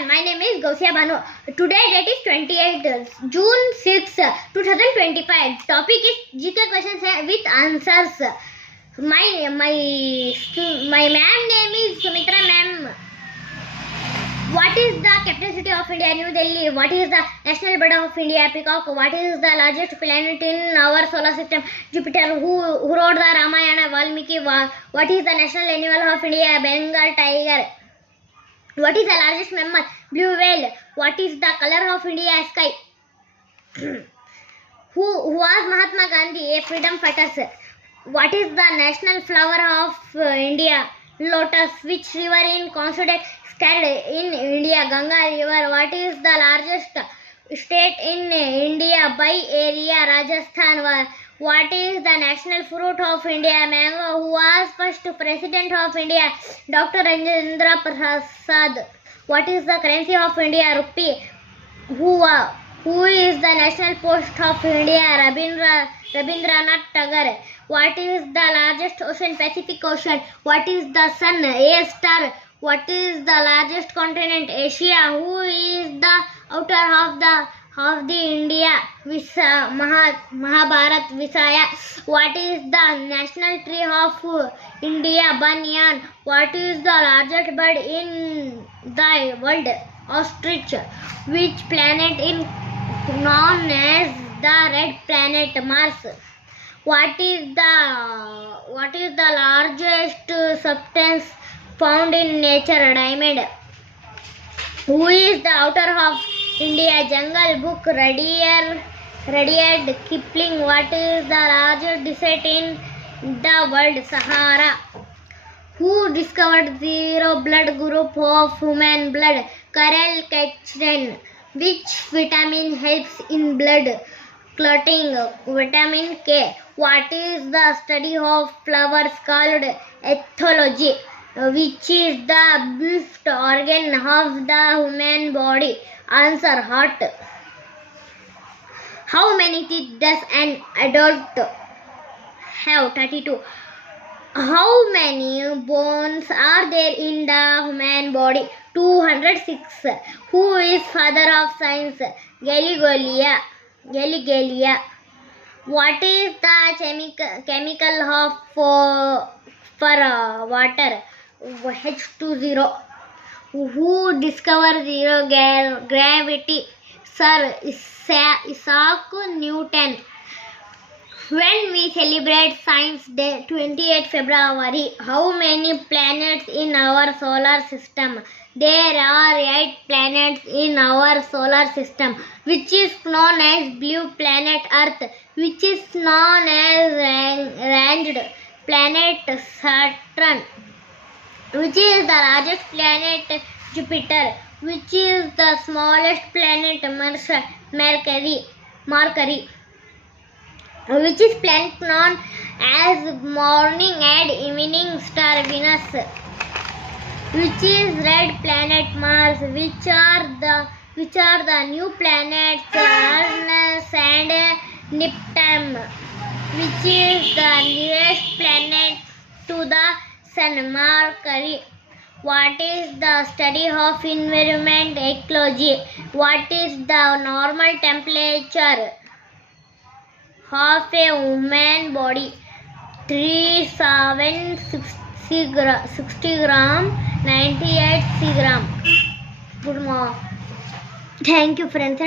everyone, my name is Gausia Banu. Today date is 28 June 6, 2025. Topic is GK questions with answers. My ma'am name is Sumitra ma'am. What is the capital city of India? New Delhi. What is the national bird of India? Peacock. What is the largest planet in our solar system? Jupiter. Who wrote the Ramayana? Valmiki. What is the national animal of India? Bengal tiger. What is the largest mammal? Blue whale. What is the color of India sky? Who was Mahatma Gandhi? A freedom fighter. What is the national flower of India? Lotus. Which river in considered sacred in India? Ganga river. What is the largest state in India by area? Rajasthan. What is the national fruit of India? Mango. Who was first president of India? Dr. Rajendra Prasad. What is the currency of India? Rupee. Who is the national post of India? Rabindranath Tagore. What is the largest ocean? Pacific Ocean. What is the sun? A star. What is the largest continent? Asia. Who is the author of the India Mahabharat Visaya? What is the national tree of India? Banyan. What is the largest bird in the world? Ostrich. Which planet is known as the red planet? Mars. What is the largest substance found in nature? Diamond. Who is the author of India Jungle Book? Rudyard Kipling. What is the largest desert in the world? Sahara. Who discovered zero blood group of human blood? Karel Kachran. Which vitamin helps in blood clotting? Vitamin K. What is the study of flowers called ethology? Which is the fifth organ of the human body? Answer: heart. How many teeth does an adult have? 32. How many bones are there in the human body? 206. Who is father of science? Galileo. What is the chemical of for water? H2O. Who discovered zero gravity? Sir Isaac Newton. When we celebrate Science Day, 28 February, how many planets in our solar system? There are 8 planets in our solar system, which is known as blue planet Earth, which is known as ranged planet Saturn, which is the largest planet Jupiter, which is the smallest planet Mercury, which is planet known as morning and evening star Venus, which is red planet Mars, which are the new planets Uranus and Neptune, which is the nearest planet to the sun, Mercury. What is the study of environment? Ecology. What is the normal temperature of a human body? 3760 gram, 98 gram. Good morning. Thank you, friends.